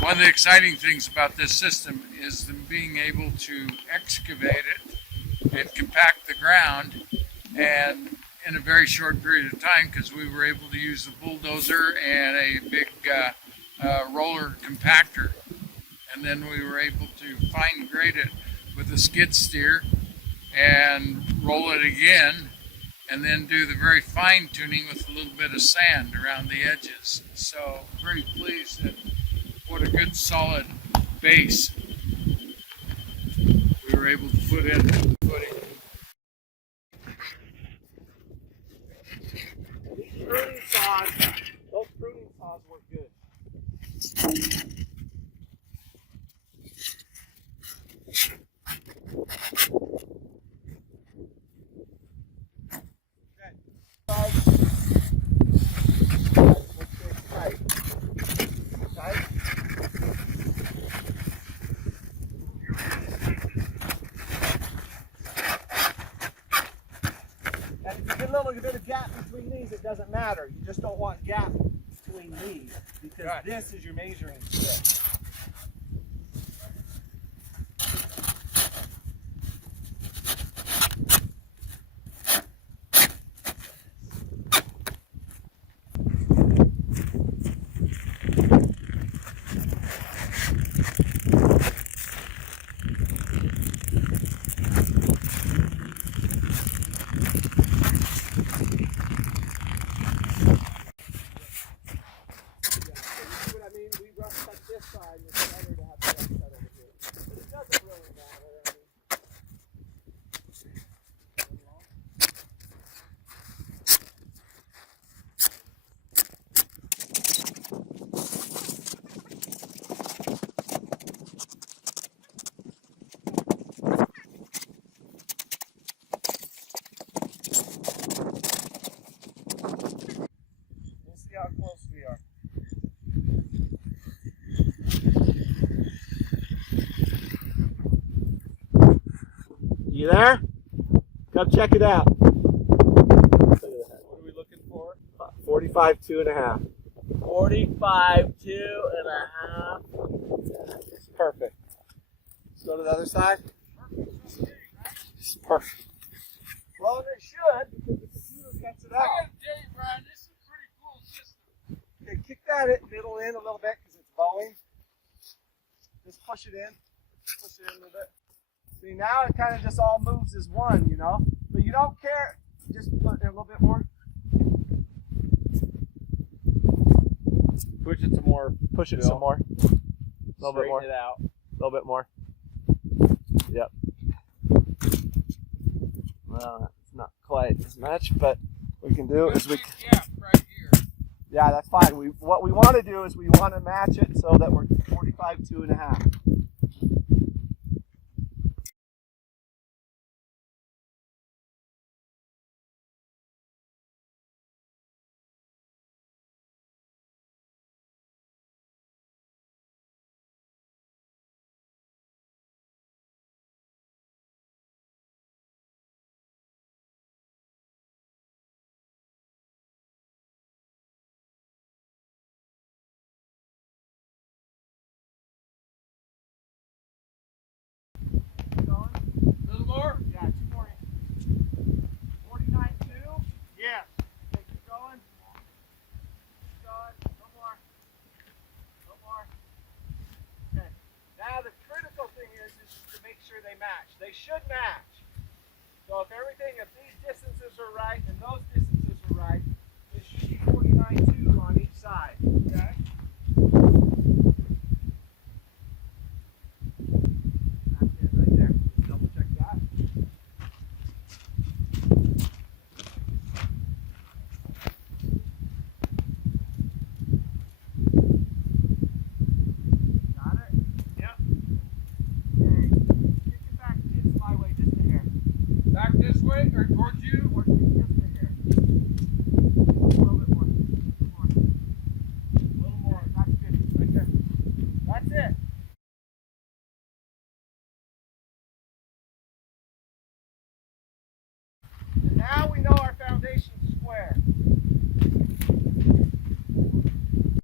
One of the exciting things about this system is them being able to excavate it and compact the ground, and in a very short period of time, because we were able to use the bulldozer and a big roller compactor, and then we were able to fine grade it with a skid steer and roll it again, and then do the very fine tuning with a little bit of sand around the edges. So very pleased at what a good solid base we were able to put in the footing. Pruning saws, those pruning saws work good. A bit of gap between these, it doesn't matter. You just don't want gap between these because this is your measuring stick. How close we are. You there? Come check it out. What are we looking for? 45, 2.5. 45, 2.5. Perfect. Let's go to the other side. Perfect. Well, it should, because the computer gets it out. I gotta tell you, Brian, this is a pretty cool system. Okay, kick that middle in a little bit because it's bowing. Just push it in. Push it in a little bit. See, now it kind of just all moves as one, you know? But you don't care. Just put it in a little bit more. Push it some more. Push it Bill. some more. A little bit more. Straighten it out. A little bit more. Yep. Well, it's not quite as much, but what we can do is we. Yeah, right here. Yeah, that's fine. What we want to do is we want to match it so that we're 45, 2.5. A little more? Yeah, 2 more inches. 49, 2. Yeah. Okay, keep going. Keep going. No more. No more. Okay. Now the critical thing is to make sure they match. They should match. So if these distances are right and those distances are right, it should be 49, 2 on each side. Okay? That's it right there. Let's double check that. Got it? Yep. Okay. Kick it back kids my way just a hair. Back this way or towards you? Or just a hair. A little bit more. A little more. That's good. Right there. That's it. And now we know our foundation's square.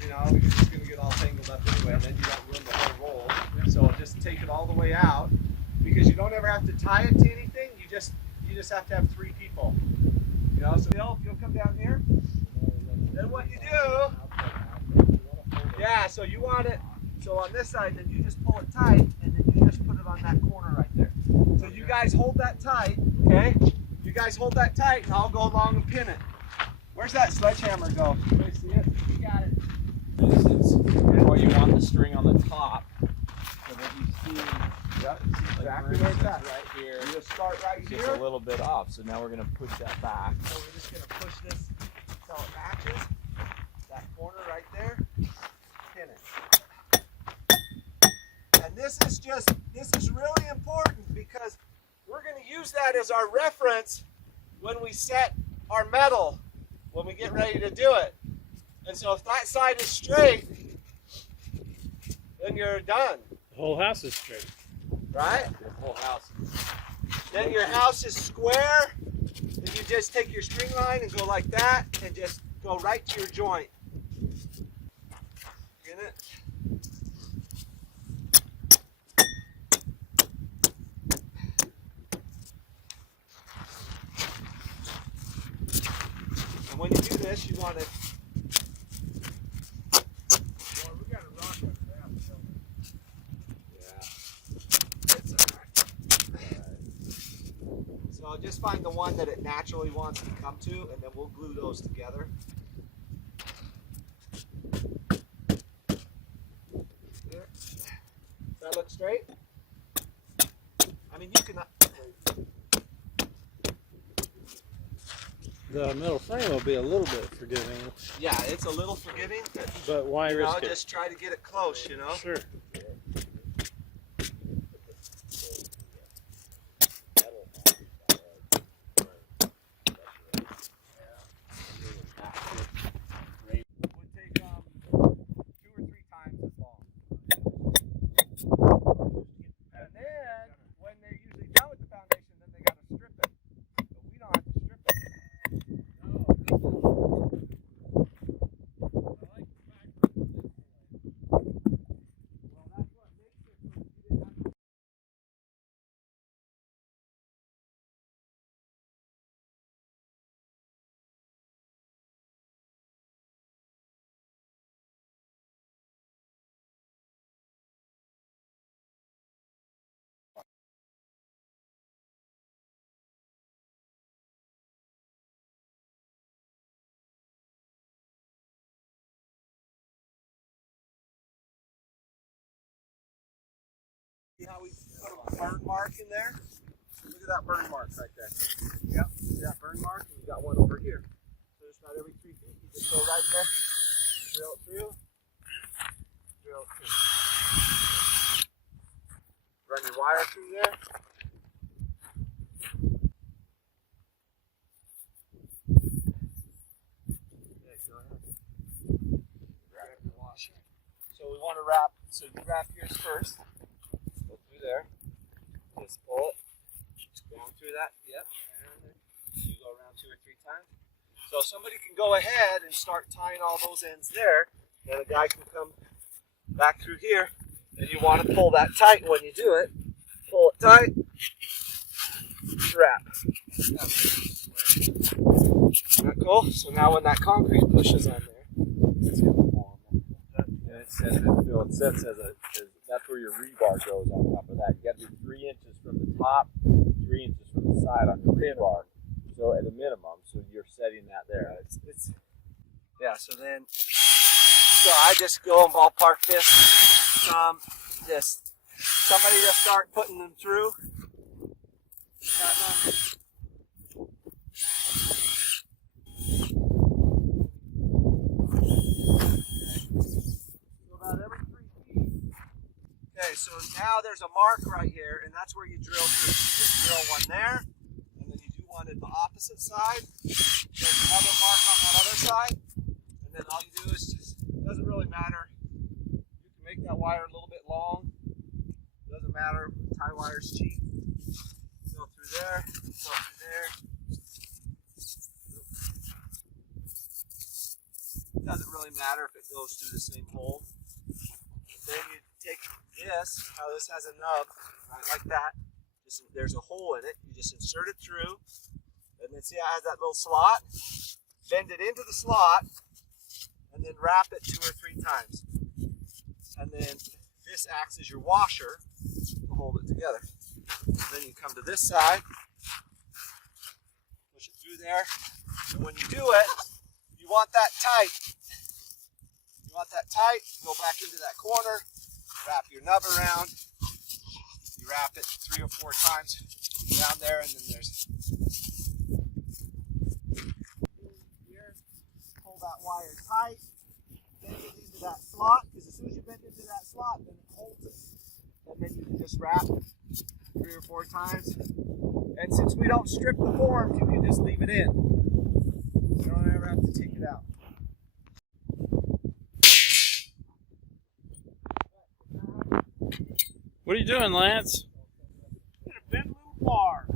You know, we're just going to get all tangled up anyway. way, and then you don't ruin the whole roll. So just take it all the way out, because you don't ever have to tie it to anything. You just have to have 3 people. You know, so you'll come down here. Then what you do? Yeah. So you want it. So on this side, then you just pull it tight, and then you just put it on that corner right there. So you guys hold that tight, okay? You guys hold that tight, and I'll go along and pin it. Where's that sledgehammer go? Can I see it? You got it. Or you want the string on the top, so that you see. Yep, Exactly like that. right here. You just start right It's here. just a little bit off, so now we're going to push that back. So we're just gonna push this until it matches. That corner right there. Pin it. And this is really important, because we're gonna use that as our reference when we set our metal, when we get ready to do it. And so if that side is straight, then you're done, The whole house is straight. right? The whole house. Then your house is square, and you just take your string line and go like that, and just go right to your joint. In it. And when you do this, you want to. Well, we got to rock it down. Yeah. It's alright. So I'll just find the one that it naturally wants to come to, and then we'll glue those together. There. Does that look straight? I mean, you can. The metal frame will be a little bit forgiving, Yeah, it's a little forgiving, but why you know, risk it? just try to get it close, you know. Sure. Would take 2 or 3 times as long. And then, when they're usually done with the foundation, then they got to strip it. But we don't have to strip it. Well, that's what makes it so that you didn't have to. See how we put a burn mark in there? Look at that burn mark right there. Yep, see that burn mark? And you got one over here. So just about every 3 feet, you just go right there, drill it through, drill it through. Run your wire through there. Okay, go ahead. Grab your washer. So we want to wrap, so you wrap yours first. Go through there. Just pull it. Down through that. Yep. And you go around 2 or 3 times. So somebody can go ahead and start tying all those ends there. Then a guy can come back through here. And you want to pull that tight when you do it. Pull it tight. Wrap. Isn't that cool? So now when that concrete pushes on there, it's going to fall on that. And it says, Phil, it says that's where your rebar goes on top of that. You got to be 3 inches from the top, 3 inches from the side on your rebar. So at a minimum, so you're setting that there. Yeah, so I just go and ballpark this. Just somebody to start putting them through. About every 3 feet. Okay, so now there's a mark right here, and that's where you drill through. So you just drill one there, and then you do one at the opposite side. There's another mark on that other side, and then all you do is just, it doesn't really matter. You can make that wire a little bit long. It doesn't matter. Tie wire's cheap. Go through there, go through there. It doesn't really matter if it goes through the same hole. Then you take this, how this has a nub, right, like that. There's a hole in it. You just insert it through, and then see how it has that little slot? Bend it into the slot, and then wrap it 2 or 3 times. And then this acts as your washer to hold it together. Then you come to this side, push it through there, and when you do it, you want that tight. You want that tight, go back into that corner, wrap your nub around. You wrap it 3 or 4 times down there, and then there's here. Pull that wire tight, bend it into that slot, because as soon as you bend into that slot, then it holds it. And then you can just wrap 3 or 4 times. And since we don't strip the forms, you can just leave it in. You don't ever have to take it out. What are you doing, Lance? I'm gonna bend a little bar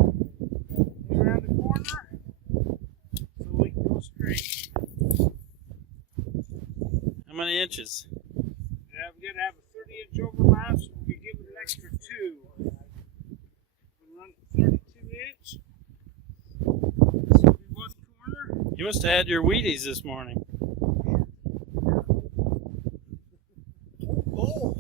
around the corner so we can go straight. How many inches? Yeah, we're gonna have a 30-inch overlap, so we can give it an extra 2. We'll run 32-inch. This will be one corner. You must have had your Wheaties this morning. Oh.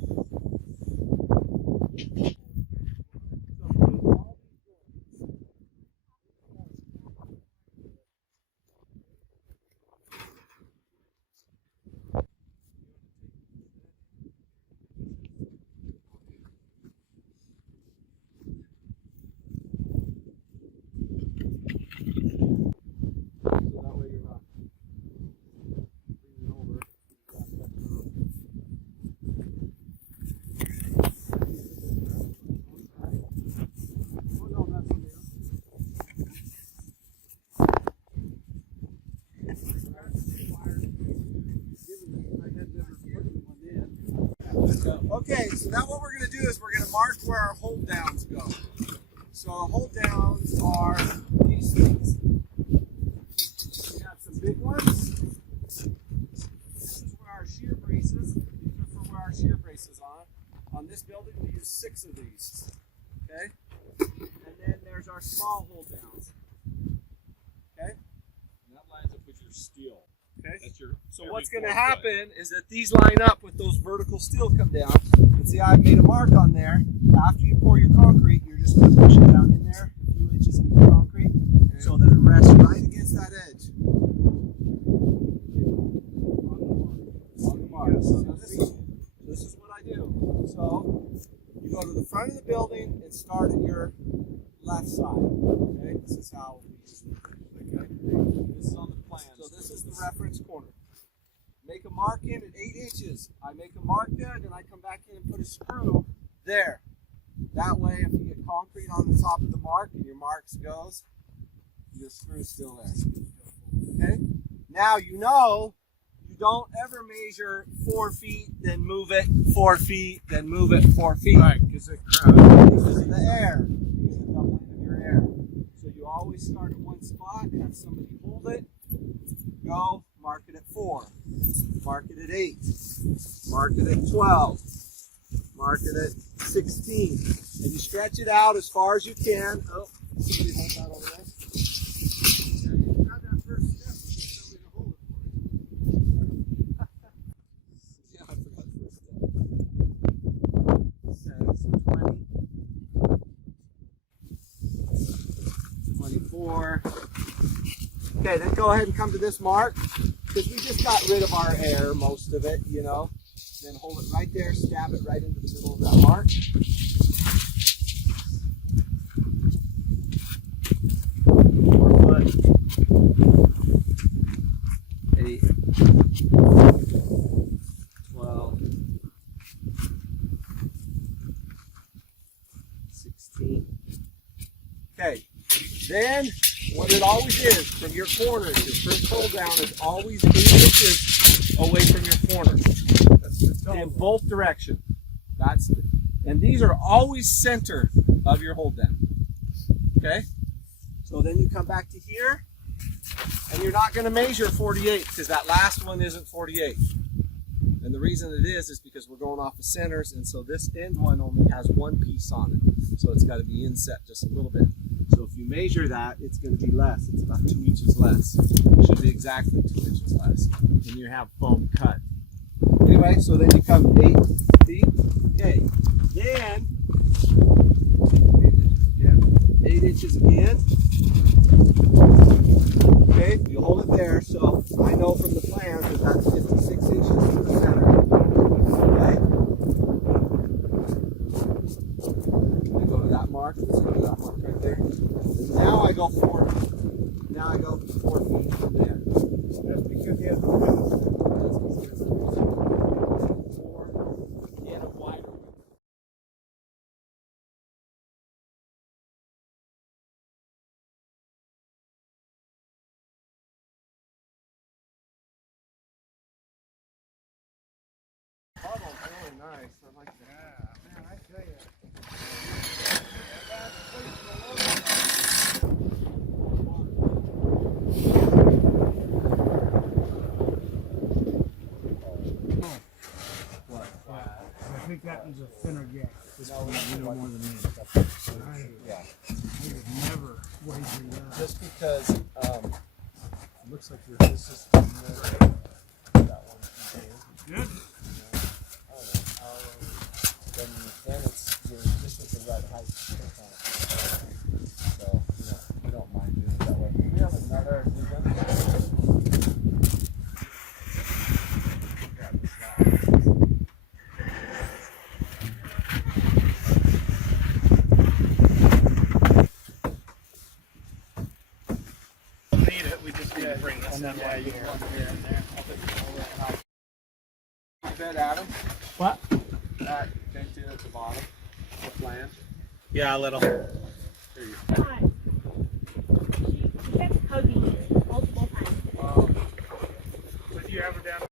Okay, so now what we're going to do is we're going to mark where our hold downs go. So our hold downs are these things. We have some big ones. This is where our shear braces, these are for where our shear braces are. On this building we use 6 of these. Okay? And then there's our small hold downs. Okay? And that lines up with your steel. Okay. That's your. So what's going to happen is that these line up with those vertical steel come down. And see, I've made a mark on there. After you pour your concrete, you're just going to push it down in there, a few inches into the concrete, so that it rests right against that edge. On the mark. So this is what I do. So you go to the front of the building and start at your left side. Okay, this is how we usually do it. Okay. This is on the plan. So this is the reference corner. Make a mark in at 8 inches. I make a mark there, then I come back in and put a screw there. That way, if you get concrete on the top of the mark and your marks goes, your screw's still there. Okay? Now you know you don't ever measure 4 feet, then move it 4 feet, then move it 4 feet. Right, because it crowds. This is the air. You get the doubling of your air. So you always start at one spot, have somebody hold it, go, mark it at 4, mark it at 8, mark it at 12, mark it at 16, and you stretch it out as far as you can. Oh, somebody hold that over there. You grab that first step and get somebody to hold it for you. Yeah, I forgot the first step. Okay, so 20, 24. Okay, then go ahead and come to this mark, because we just got rid of our air, most of it, you know. Then hold it right there, stab it right into the middle of that mark. 4 foot. 8. 12. 16. Okay, then what it always is, from your corner, your first hold down is always 8 inches away from your corner. In both directions. And these are always center of your hold down. Okay? So then you come back to here, and you're not going to measure 48, because that last one isn't 48. And the reason it is because we're going off the centers, and so this end one only has one piece on it. So it's got to be inset just a little bit. So if you measure that, it's going to be less. It's about 2 inches less. It should be exactly 2 inches less. And you have foam cut. Anyway, so then you come 8 feet. Okay. Then 8 inches again. Okay, you hold it there, so I know from the plans that that's 56 inches to the center. Okay? I go to that mark, let's go to that mark right there. Now I go 4 feet. Now I go 4 feet from there. That's because you have the that's because 4 and a wider. Puddle's really nice. I like that. Yeah, man, I tell you. I think that was a thinner gap. This one is a little more than me. Yeah. I would never wager that. Just because It looks like this is that one good. then it's just at the right height. So we don't mind doing it that way. We have another Need it. We just need to bring this in there. bed, Adam. What? That painted at the bottom. The flange. Yeah, a little. There you go. She kept hugging me multiple times. Did you have her down?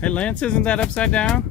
Hey, Lance, isn't that upside down?